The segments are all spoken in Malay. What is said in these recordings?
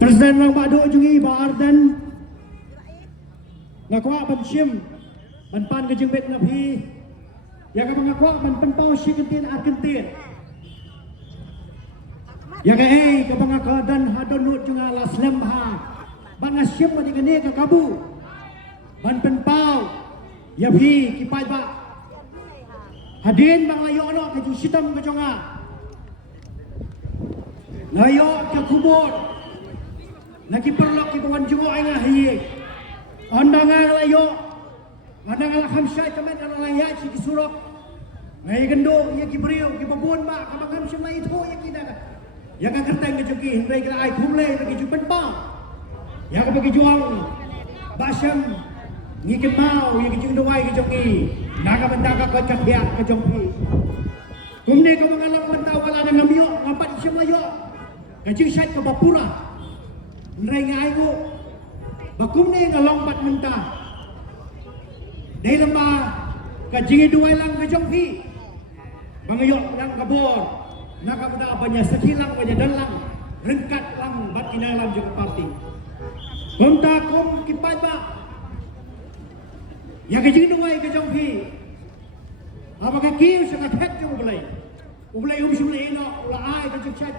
Presiden lang bado jungi ba Ardan ngakwa ban sim ban pan ke jeng bet nabi ya ka ngakwa ban penpau si kentin Argentin ya ka ka bangaka dan hadonut junga las lemha ban asim ba digane ka kabu ban penpau ya bi kipai ba hadin bang layo no ka jung sitam ka jonga layo ka kubur nakiperlok kibawan jungo ay nga hiye anda nga layo anda nga khamshay kaman ala layat si kisurok ngay gendo ya kibriyo kibabon ba kamangam siya may ito ya kinaga ya ka kerteng ka juki hindray ka ay kumle bagi jupan pa ya ka bagi juang basyam ngikin mau ya kijung duway ka juki nakamanda ka kachakya ka juki kumne ka mga lang manta wala na ngamiyo ngapat siya layo kajing syait ka bapura Nray nga ay ko, bakum na yung alongbat menta. Dahil ba, kajingiduay lang kajong pi. Mangayok lang kabor, nakamada pa niya, sakilang pa niya, dalang, rengkat lang, ba't kinalam yung party. Kumta kum kipad ba? Yang kajingiduay kajong pi. Apakah kiyo sa kathet yung ublay? Ublay umsulay ino, ulaay kajong chat.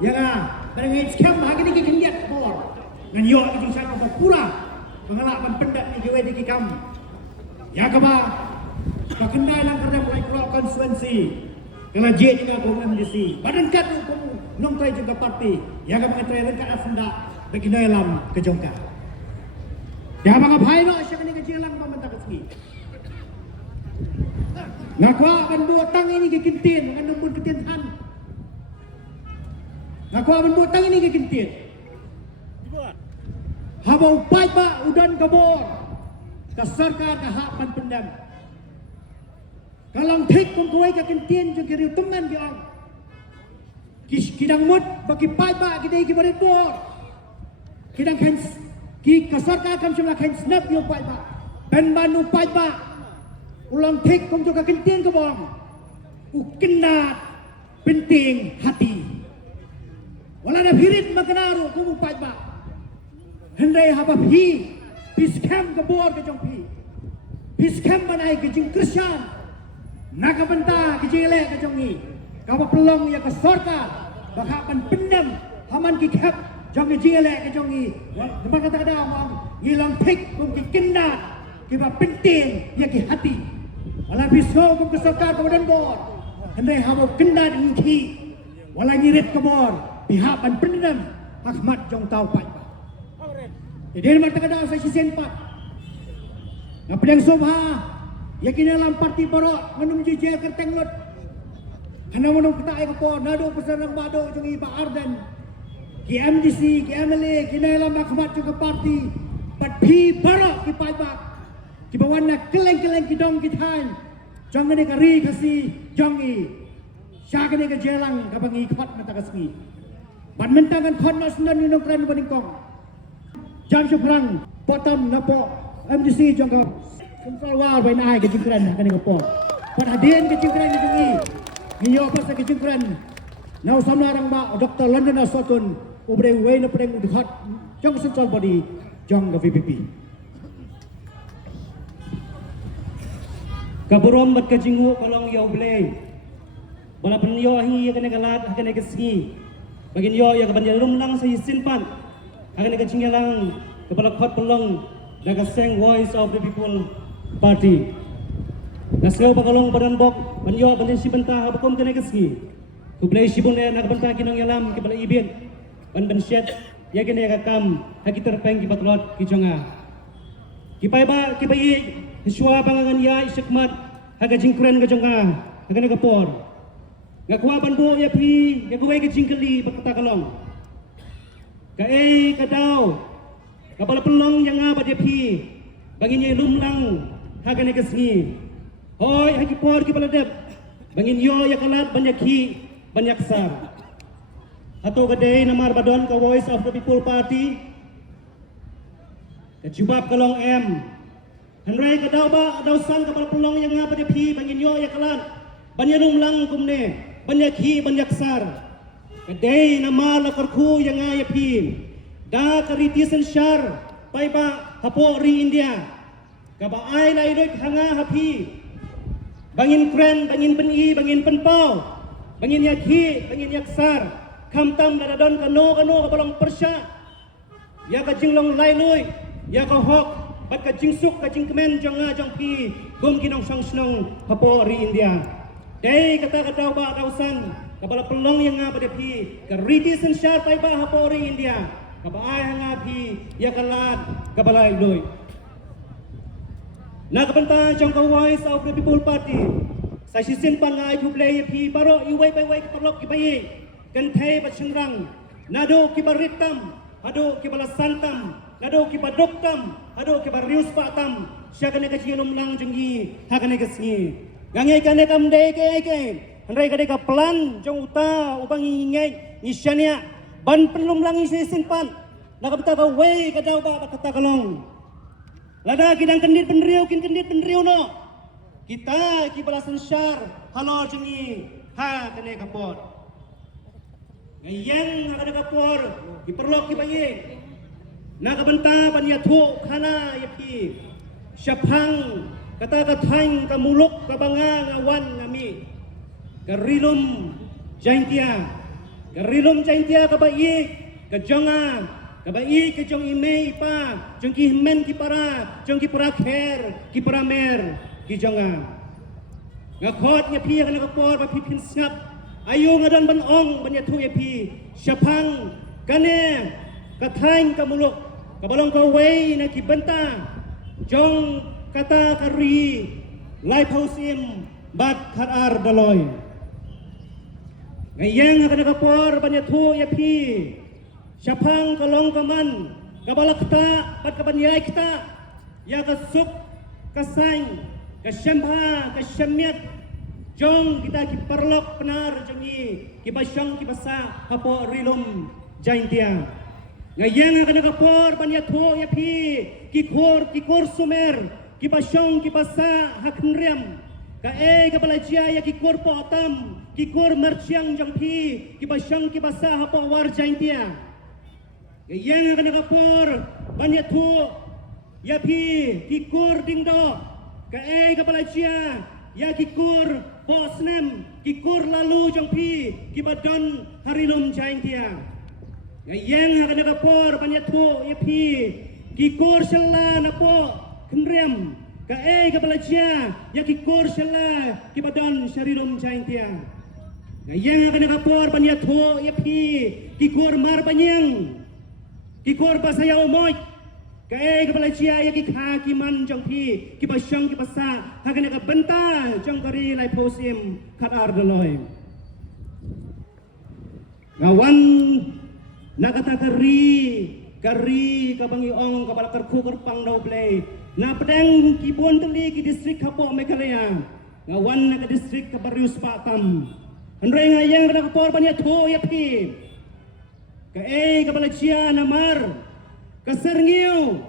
Ya nga, parang ngayon scam, hagi ni kikindiyat bor. Nganyo ang isang sa pura, pangalapan pendat ni gawin di kikam. Ya ka ba, kakendai lang karena mulai keluar konstituensi. Kalau J juga kumam di si. Badan kat nung try juga parti. Ya ka mga try lang ka afunda, baginoy lam kejongka. Ya mga bhai no, siya kani kajilang pamanta kaski. Ngakwa kan buatang ini kikintin, kan numpun ketinhan. Ngaku aman butang ini kekintin. Habang upay ba udan kabor. Kasarkar kahapan pendam. Kalang tik kung kuway kekintin jeng kiri teman diang. Kidang mut bagi pay ba kita ikibarit bor. Kidang hens ki kasarkar kam semula hens snap yung pay ba. Ben banu pay ba. Ulang tik kung juga kekintin kabor. Ukenat penting hati. Wala na pirit magnaro kumupad ba. Henday haba pi. Piskam kabor ka jong pi. Piskam banay ka jing Krisyan. Nakabanta ka jing ele ka jong ni. Kapapelong ya ka sorka. Baka pan pendam. Haman ki kap. Jong ka jing ele ka jong ni. Naman kata-kata mo. Ngilang tik kung kikinda. Kiba penting ya ki hati. Wala pisko kung kasorka ka wadan bor. Henday haba kenda din ki. Wala ngirit kabor. Pihak pan pendam Ahmad jong tau pat pa. Jadi mata kada sa sisen pat. Nga pedang sobha yakin dalam parti borok nganum jejel kerteng lot. Kana monong kita ay ko nado pesan ng bado jong iba Ardan. Ki MDC, ki MLA, ki dalam Ahmad jong parti pat pi borok ki pat ba. Ki bawan na keleng-keleng ki dong ki than. Jong ne kari kasi jong i. Siya ka jelang kapang ikot mata kasmi. Panmentangan konas nan yung kran baningkong. Jam syukrang potom napo MDC jangka central war by naay kejingkran kaning po. Panhadin kejingkran ni dungi. Ngiyo pa sa kejingkran. Now samlarang ba Dr. London Asotun ubre way na pedeng udhat jang central body jang VPP. Kaburom bat kejingu kolong yaw blay. Bala penyo hi kanagalat kanagaski. Bagin yo ya kaban yalum lang sa hisinpan. Akan ikachingya lang kepala khot pelong nagaseng voice of the people party. Naseo pakalong badan bok banyo banyan si banta habakom kanagasgi. Kublay sibun ya nakabanta kinong yalam kepala ibin. Ban bansyet ya kini kakam hakitar peng kipatlot kijonga. Kipay ba kipay hiswa pangangan ya isyakmat hagajingkren kajonga hagan kapor. Ngakwaban po ya pi, ya kuway ka jingkali pagkatakalong. Kae kadaw, kapalapalong yang nga ba ya pi, bangin niya lumlang hagan ni kasngi. Hoy, hakipor ki paladep, bangin yo ya kalat banyaki, banyaksar. Ato kaday na marbadon ka voice of the people party, kajubab kalong M. Hanray kadaw ba, kadaw sang kapalapalong yang nga ba ya pi, bangin yo ya kalat, banyalum lang kumne. Banyak hi banyak sar. Kadai nama lakarku yang ayapin. da karitisan syar pai ba hapo ri India ka ba ai lai doi hanga hapi bangin kren bangin peni bangin penpau bangin yakhi bangin yaksar kham tam da don kano ka balong persya ya ka jinglong lai lui ya ka hok bat ka jingsuk ka jingkemen jonga jongpi gom kinong song snong hapo ri India dai kata ba dausan kabala pelong yang nga pada pi karitisan syar pai ba hapo ri India kabaay hanga pi ya kalat kabalay loy nakapanta jong kawai sa of the people party sa sisin pan nga ipuplay pi baro iway pai kaparlok kibai kan thay patsengrang nado kibaritam ado kibalasantam nado kibadoktam ado kibarius patam siya kane kachilum lang jenggi hakane kasngi gangai kane kamde ke handai kade ka plan jong uta upang ingay nisyanya ban pelum lang isisin pan nakapita ka way kadaw ba kata kalong lada kidang kendit penriu no kita kibalasan syar halo jengi ha kene kapot ngayeng kada kapor kiperlok kibayi nakabenta panyatu kana yapi syapang kata kathaing kamulok kabanga ngawan ngami karilum jaintia kabai kajonga kabai kajong imei pa jong ki men ki para kher ki para mer ki jonga ngakhot nya pi kana kapor ba pi pin snap ayu ngadon ban ong ban yathu ya pi syapang kane kathaing kamulok kabalong kawai na ki benta jong kata kari lai pausim bat kharar daloy ngayeng kana kapor banyathu ya pi syapang kalong kaman kabalakta bat kabanyay kita ya kasuk kasaing kasyamha kasyamyat jong kita kiparlok penar jongi kibasyong kibasa hapo rilum jaintia ngayeng kana kapor banyathu ya pi kikor sumer kibasyong kibasa haknriam kae kabalajia ya kikor potam kikor merciang jangpi kibasyang kibasa hapo war jaintia yang kana kapor banyathu yapi kikor dingdo kae kabalajia ya kikor posnem kikor lalu jangpi kibadon harilum jaintia yang kana kapor banyathu yapi kikor sella napo kenrem kae kabalajia ya kikor sella kibadon sharilum jaintia yang akan kapor banyatho yapi kikor mar banyang kikor pasaya omoy kae kabalajia ya kikha kiman jongpi kibasyang kibasa hakan ka benta jongkari lai posim khatar daloy ngawan nakata kari kabangi ong kabala terkukur pang daw play na pedang kibon teli ki distrik Hapo Meghalaya ngawan na ka distrik Kabarius Patam handray ngayang kada kapor banyatho yapi kae kabalajia namar kaserngiu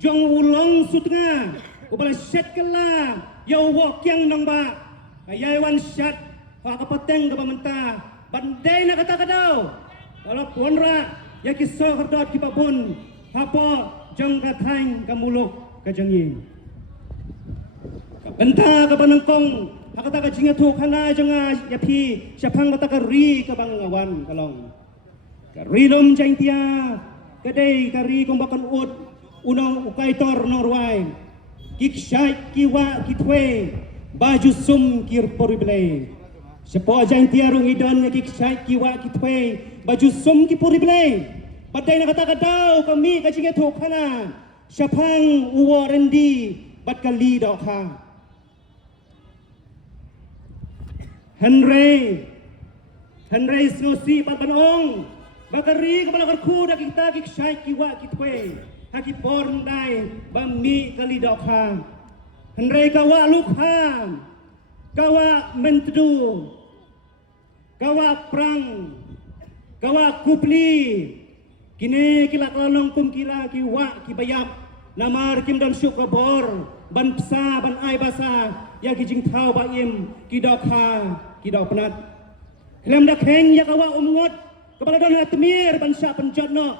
jong ulong sutnga kubala syat kala yaw wakyang nang ba kayaiwan syat hakapateng kabamenta bandai na kata kadaw kalau ponra ya kisah herdot kipapun hapo jong kathaing kamulok kajangi benta kabanangkong hakata kajinga tu kana jonga yapi syapang mata kari kabangawan kalong karilom jaintia kadai kari kombakan ud unang ukaitor norway kikshay kiwa kitwe baju sum kir porible sepo jaintia rung idon kikshay kiwa kitwe baju sum ki porible badai na kata kadaw kami kajinga tu kana syapang uwarendi bat kali daw ka Henry snosi bat banong bakari kabala karku da kita kikshay kiwa kitwe haki porndai bami kali daw ka Henry kawa lukha kawa mentdu kawa prang kawa kupli kini kila kalong kum kila kiwa kibayap namar kim dan syukabor ban psa ban ai basa ya kijing thau ba im kidok ha kidok penat kelam da kheng ya kawa umngot kepala don atmir ban sya penjot no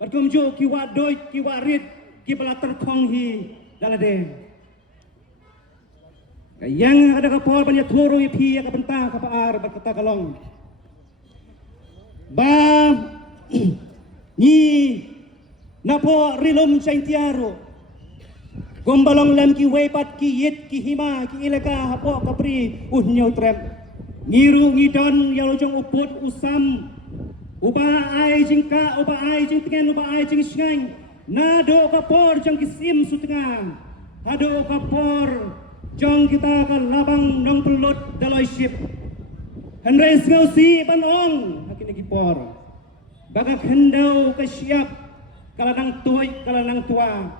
berkumju kiwa doi kiwa rit kibala terkong hi dalade yang ada kapal banyak turu ipi ya kapenta kapaar berkata kalong ba ni napo rilum saintiaro gombalong lam ki wepat ki yit ki hima ki ilaka hapo kapri uhnyo trem ngiru ngidon yalojong uput usam uba ai jingka uba ai jing tengen uba ai jing sheng nado kapor jong kisim sutengah hado kapor jong kita ka labang nong pelut daloi ship henry ngausi panong hakini kipor bagak hendau ka siap kalanang tuai kalanang tua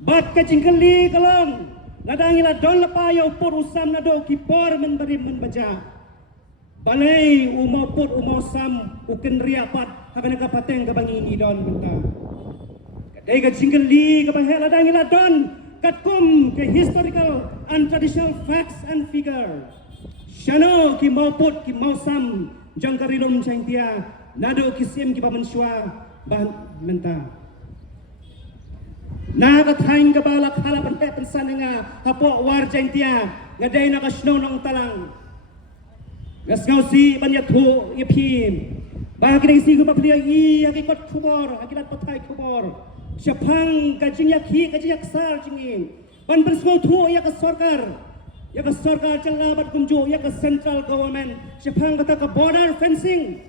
bat ka jingkeli kalong ladangila don lepayo pur usam nado kipor memberi membaca balai umau put umau sam uken riapat hakana kapateng kabangi idon benta kadai ka jingkeli ka bahela ladangila don katkum ke historical and traditional facts and figure shano ki mau put ki mau sam jang karilum changtia nado kisim ki pamensua ban menta naga thaing ka balak halapan te pensan nga hapo war changtia ngadai na kasno nong talang gasngausi banyat thu ipim bahagi si ku paplia i akikot khubor akilat pathai khubor Siapang kajing yakhi kajing yaksar jingin ban bersmo thu ya ka sarkar challa bat kumju ya ka central government siapang kata ka border fencing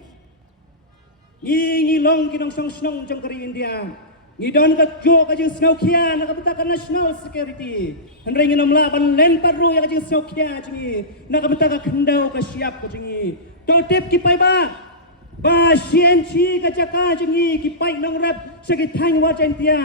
ngi long kinong song snong jong kari India ngi don ka jo kajing snaukia na ka beta ka national security handrai ngi nomla ban len paru ya kajing snaukia jingi na ka beta ka khandau ka siap kajing to tip ki pai ba ba sienci kacaka jengi ki pai nong rap saki thang wa chantia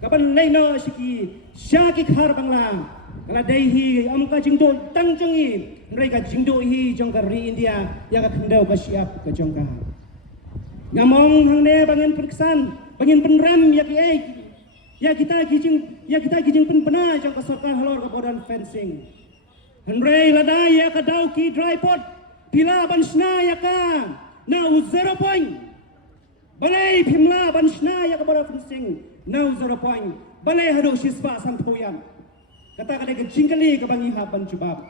kaban leino siki syaki khar bangla kala dei hi am ka jingdo tang jengi rei ka jingdo hi jong ka ri India ya ka khandau ka siap ka jong ka ngamong hang ne bangin perksan bangin penram ya ki ai ya kita kijing penpena jong ka sarkar halor ka border fencing henrei lada ya ka dau ki dry pot pila bansna ya ka now 0 point balai pimla bansna ya ka border fencing now 0 point balai hado siswa sampuyan kata kada ke jingkali ka bangi ha ban jubab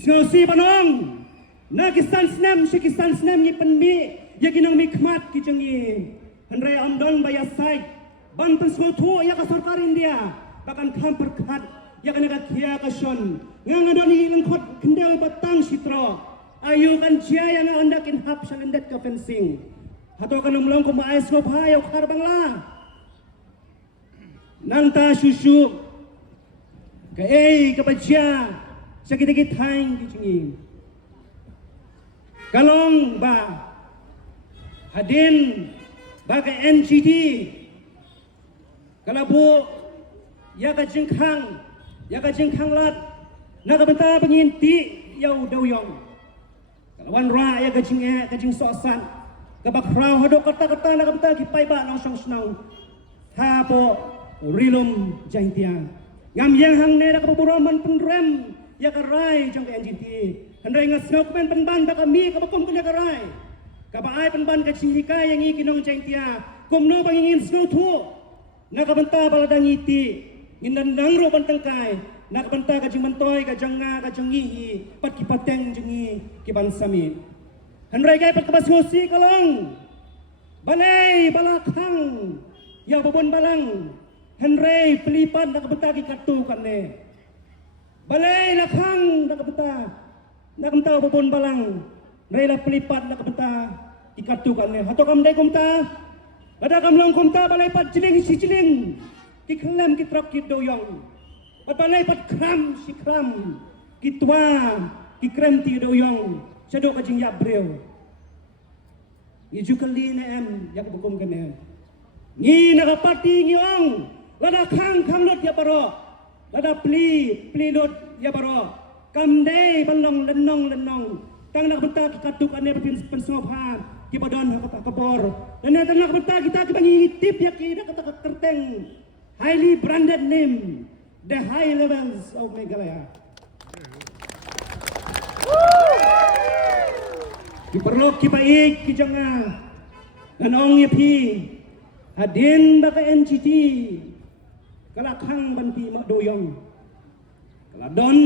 si banong na kistan snam ni penmi ya kinong mi khmat ki jangi henrei amdon bayasai ban pensmo thu ya ka sarkar India bahkan kham perkhat ya kana ka khia ka son ngangadon ni lengkhot kendau batang sitro ayu kan cia yang anda kin hap salendet ka fencing hato kan umlong ko maes ko bhayo khar bangla nanta susu ka ei ka bacia sakit thaing ki chingi kalong ba hadin ba ka NGT kalabu ya ka jingkhang lat na ka benta penginti yau dawyong wan ra ya kajing sosan kabak rau hado kata na kabta ki pai ba nong song snong ha po rilum jaintia ngam yang hang ne da kaburaman penrem ya karai jong NGT handai ngasnok men penban da kami kabakom kun ya karai kabai penban kajing hikai yang ikinong jaintia kumno bangingin snow thu na kabanta baladang iti nginan nangro bantangkai nak benta ka jing mentoy ka janga ka jangi pat ki pateng jengi ki bansami hanrai kai pat kabas ngosi kalong balai balakang ya babon balang hanrai pelipan nak benta ki katu kanne balai lakang nak benta babon balang rela pelipat nak benta ki katu kanne hato kam dai kumta ada kam long kumta balai pat jiling si jiling ki khlem ki trap ki doyong balai pat kram si kram kitwa ki krem ti doyong sado ka jing ya breu ni jukali na em yak bukum kene ni nakapati ngiong lada khang lot ya baro lada pli lot ya baro kamdei balong lenong tang nak benta ki katuk ane pensopha ki badon ka kabor dan nak benta kita ki bangi tip ya ki nak kata terteng highly branded name the high levels of Meghalaya. Ki perlu ki baik ki janga nanong ya pi hadin baka NGT kalakang banti mak doyong kaladon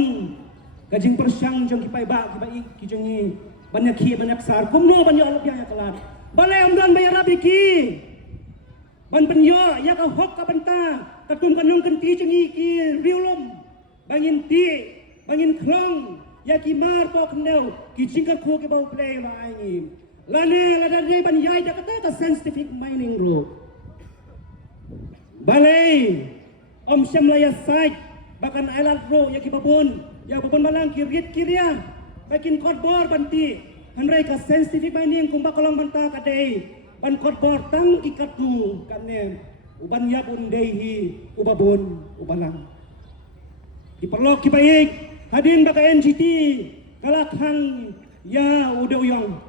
kajing persyang jong kipai ba kipai kijongi banyak ki banyak sar kumno banyak alap ya kelar balai amdan bayar rabiki ban penyo ya ka hok ka banta katum kanung kenti jengi ki riulom bangin ti bangin klong ya ki mar po kneu ki jingkat ko ki bau play la ai lane la dai ban yai da kata ka scientific mining ro balai om syamlaya site bahkan ailat ro ya ki babon malang kirit kiria bakin kotbor banti hanrai ka scientific mining kung bakalong banta kadai ban kotbor tang ikatu kanne uban ya bundehi ubabon ubalang diperlok ki baik hadin baka NGT kalakhang ya udawyong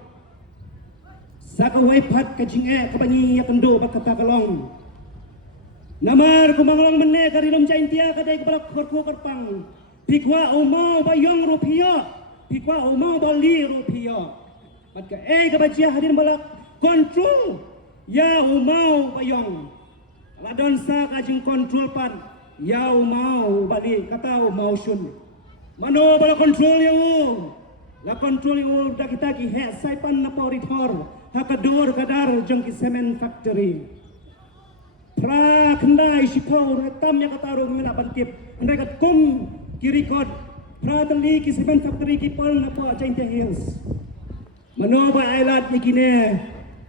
sakawai pat kajinge kabangi ya kendo bakata kalong namar kumanglong menne karilom jaintia kadai kebalak korko korpang pikwa umau bayong rupiah pikwa umau bali rupiah pat ka kabajia hadin balak kontrol ya umau bayong ladon sa kajing kontrol pan ya umau bali kata umau sun mano bala kontrol ya la kontrol ya dak kita ki he saipan na poritor hakador kadar jong ki semen factory pra kendai sikau retam ya kata ro ngena bantip andai kat kom ki record pra tali ki semen factory ki pal na pa Jaintia Hills mano ba ailat ni kine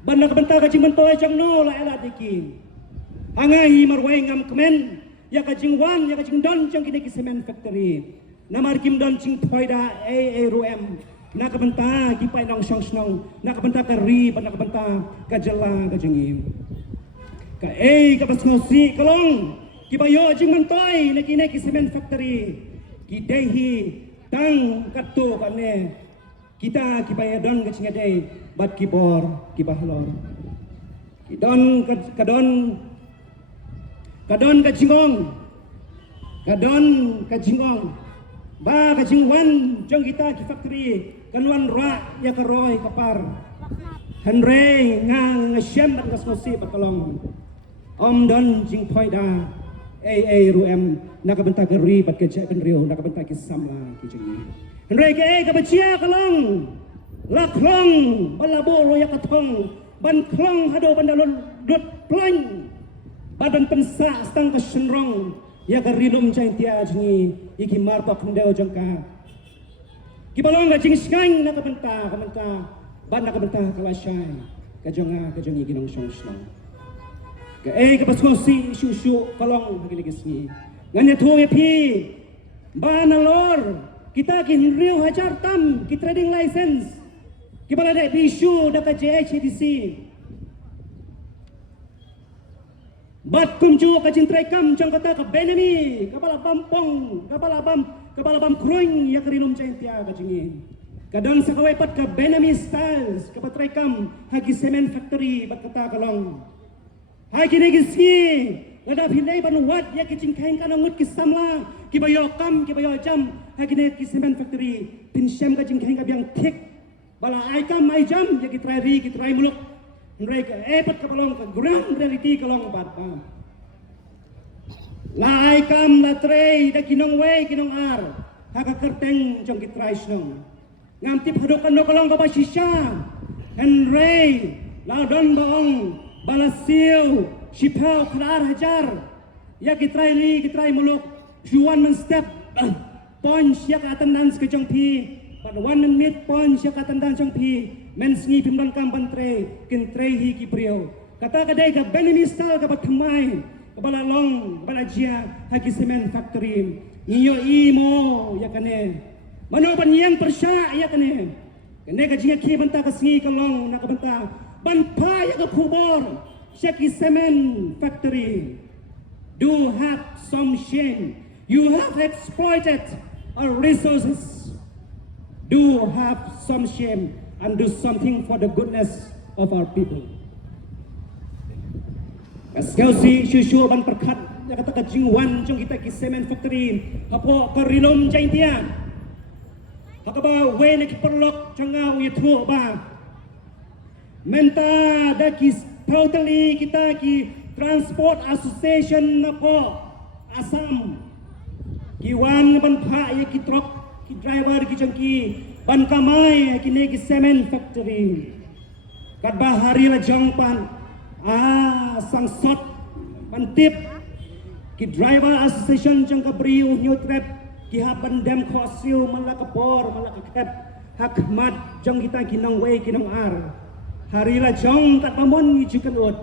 banda kabenta ka jingmentoy jang no la ailat ni ki angai marwai ngam kemen ya ka jingwan ya ka jingdon jang kine ki semen factory namar kim don jing thoida rum na kabenta ki pai nong song snong na kabenta ka ri banda kabenta ka jela ka jingim ka ka basnosi kalong ki bayo jingmentoy na kine ki semen factory ki dehi tang katto kane kita ki bayadon ka cingade bat ki bor ki bahlor ki don kadon ka jingong ba ka jingwan jong kita ki factory kanwan ra ya ka roy kapar hanre ngang ngasem bat kasmosi bakalong om don jing poida rum nakabenta geri bat ke jek penrio nakabenta ki samla ki jengi hanre ke ka bachia kalong laklong balabo ro ya katong ban klong hado bandalon dot plan badan pensa stang ka senrong ya ka rilum Jaintia jengi iki marpa kendeo jongka ki balong ga jing skang nakabenta ban nakabenta kalasay kajongi ginong song ka ka paskosi isu kalong hagiligisi nganya tuwe pi banalor kita kin riu hajar tam ki trading license ki balade isu da ka JHDC bat kumju ka jintrai kam jang kata ka benemi kapala bampong kapala bam kruing ya kerinum Jaintia ka jingi kadang sakawai pat ka benemi styles ka patrai kam hagi semen factory bat kata kalong hai kini giski lada pinai banuat ya kicing kain kana ngut kisamla ki bayo kam ki bayo jam hai kini ki semen factory pinsem ka jing kain ka biang tik bala ai kam ai jam ya ki trai muluk mereka pat ka balong ka ground reality kalong bat la ai kam la trai da kinong way kinong ar ha ka kerteng jong ki trai snong ngam tip hadokan no kalong ka ba shisha and ray la don baong balasiu shipau khar hajar ya kitrai muluk juan men step punch ya ka attendance ke jong pi but 1 minute punch ya ka attendance jong pi men sngi pimdon kam bantre kin trei hi ki prio kata kadai ka benimi style ka patmai ka bala long bala jia ha ki semen factory niyo imo ya kane mano ban yang persya ya kane ka jia ki banta ka sngi ka long na ka banta ban pa ya ka khubor Shaki Cement Factory do have some shame. You have exploited our resources. Do have some shame and do something for the goodness of our people. Kaskausi syusyu ban perkat ya kata kajingwan jong kita ki Cement Factory hapo karilom Jaintia. Hakaba wene ki perlok janga uyetho ba. Menta dakis totally kita ki Transport Association na po Assam kiwan ban pha ye ki truck ki driver ki jangki ban kamai ki ne ki cement factory kat bahari la jong pan sang sot ban tip ki driver association jang ka briu new trap ki ha ban dem khosil malaka por malaka kep hak mat jong kita kinong way kinong ar hari la jong kat pamon ni jukan ut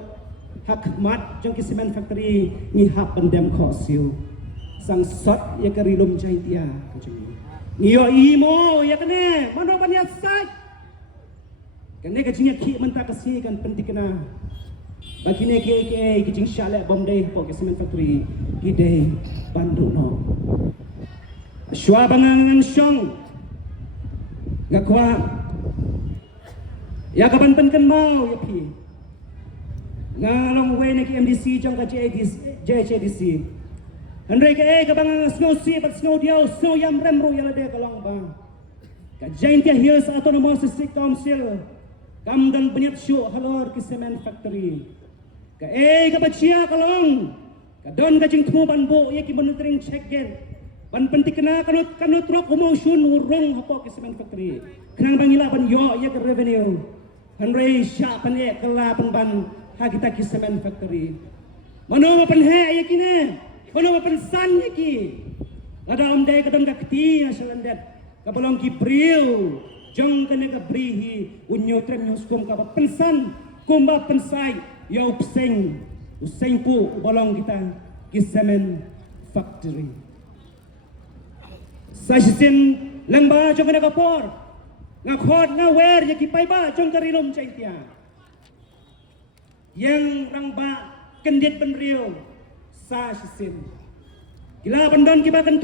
hak mat jong ki cement factory ni ha ban dem khosil sang sot ya karilum jai dia ngiyo imo ya kene mano ban ya sai kene ka jinga ki menta kasi kan pentikna bagi ne ke jing shale bom dei po ke cement factory ki dei bandu no shwa bangangan syong ngakwa ya ka ban pen kan mau ya pi ngalong we ne ki MDC jang ka JHDC Henry ke ka bang snow sea but snow dio snow yam remro yala de ka long ba ka jain ke hills autonomous district council kam dan banyat show halor ki cement factory ka ka bachia ka long ka don ka jing thu ban bo ye ki monitoring check gen ban pentik na kanut rok promotion urong hapo ki cement factory kanang bangila ban yo ye ka revenue Henry sha pan ye kala ban ha kita ki cement factory mano pan he ye kine Kalau pensan ki, ada dai kadang kakti asalandet, kabalong ki priu, jong kene ka brihi, unyo trem nyuskum ka pensan, kumba pensai, ya useng pu balong kita ki cement factory. Sajisin lengba jong kene kapor, ngakhot ngawer ya ki paiba jong karilom caitia. Yang rangba kendit penriu. Sajisin kila bandon kiba kan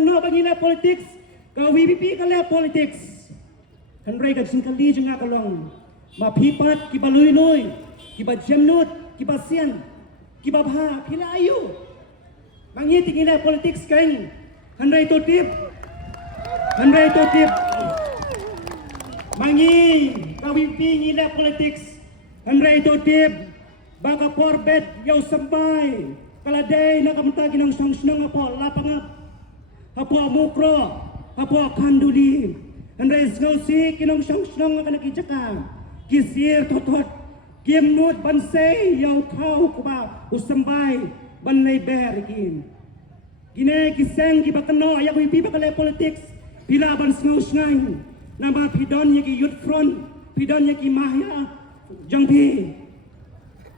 no bangina politics ka VPP kala politics kan rei ka singkali jenga kalong ma phipat kiba lui kiba jamnut kiba sian kiba bha phila ayu bangi tingina politics kain kan rei to tip bangi ka VPP ngina politics kan rei to tip baka porbet yau sampai Kaladay na kamta ginang sang apo lapangap apo mukro apo kanduli andai snowsi kinong sang nga kanakijaka kisir totot kimnut bansay yaw kau kuba usambay banlay berikin gine kiseng gibakano ayak wipi bakale politics pila ban snowsnang nama pidon yaki youth front pidon yaki mahya jangpi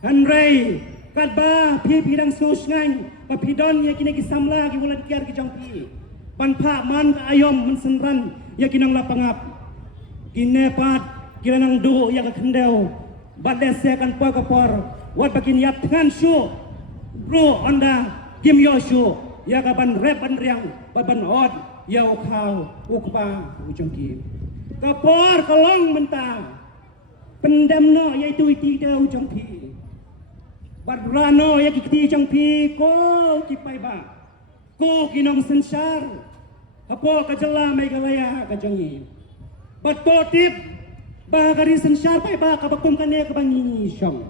andai kadba pidang sosngan papidon ya kini kisamla ki wala dikiar ki jangpi panpa man ka ayom mensenran ya kinang lapangap kinepat kilanang do ya ka kendel badese kan po kapor wat bakin yap tngan shu bro anda kim yo shu ya ka ban rep ban riang ban od ya khau ukpa ujangki kapor kolong mentang pendamno yaitu iti deu jangpi Barrano ya kiti jangpi ko kipai ba ko kinong sensar apo kajala may galaya kajangi batotip ba kari sensar pai ba kabakum kane kabangi syong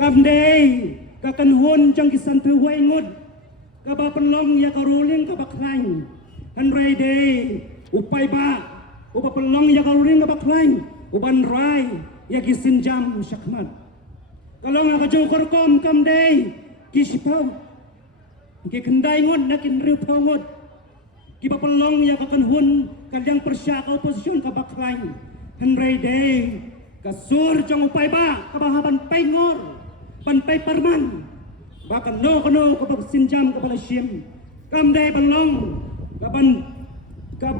kamdei kakanhon jang kisan tuway ngud kabapenlong ya karuling kabaklain hanray day upay ba upapenlong ya karuling kabaklain uban rai ya kisinjam syakmat kalau nga kajokor kom kamday kisipaw ki kendai ngon nakin riu pangod ki papalong ya kakanhun kalyang persya ka oposisyon ka baklain henray day kasur jang upay ba kabahaban paingor panpay parman bakan no kano kapag sinjam kapala siyem kamday balong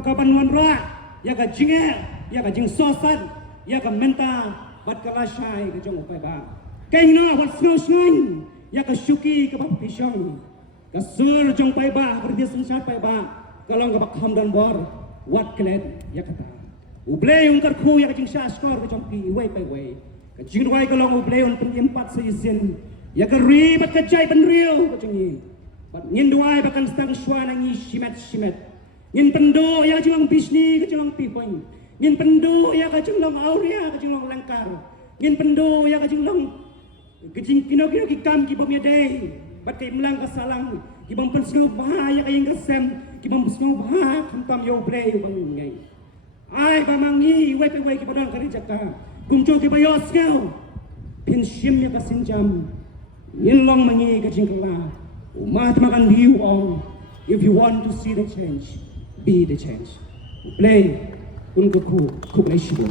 kaban wanra ya ka jinge ya ka jing sosan ya ka menta bat kalasay ka jang upay ba Kaya wat snowsngan ya kasyuki kapapisyon kasur jong paiba berdia sensat paiba kalau ngabak hamdan bor wat klet ya kata uble yung karku ya kajing syaskor kajong pi way pai way kajing way kalau uble yung penimpat seisin ya karibat kajay penriu kajing yin bat ngin duay bakan stang shwa nangi shimet ngin pendo ya kajing bisni kajing pipoing ngin pendo ya kajing long aurea kajing long langkar ngin pendo ya kajing long Kecing kino kikam ki bamya day. Bat kay mlang kasalang ki bam pensno bahaya kay ngasem ki bam pensno bah kamtam yo play yo bang ngai. Ai ba mangi we ki padang kari jaka. Kumjo ki bayo skau. Pin shim ya kasinjam. Yin long mangi kecing kala. Umat makan liu ong. If you want to see the change, be the change. Play unko ku play shibu.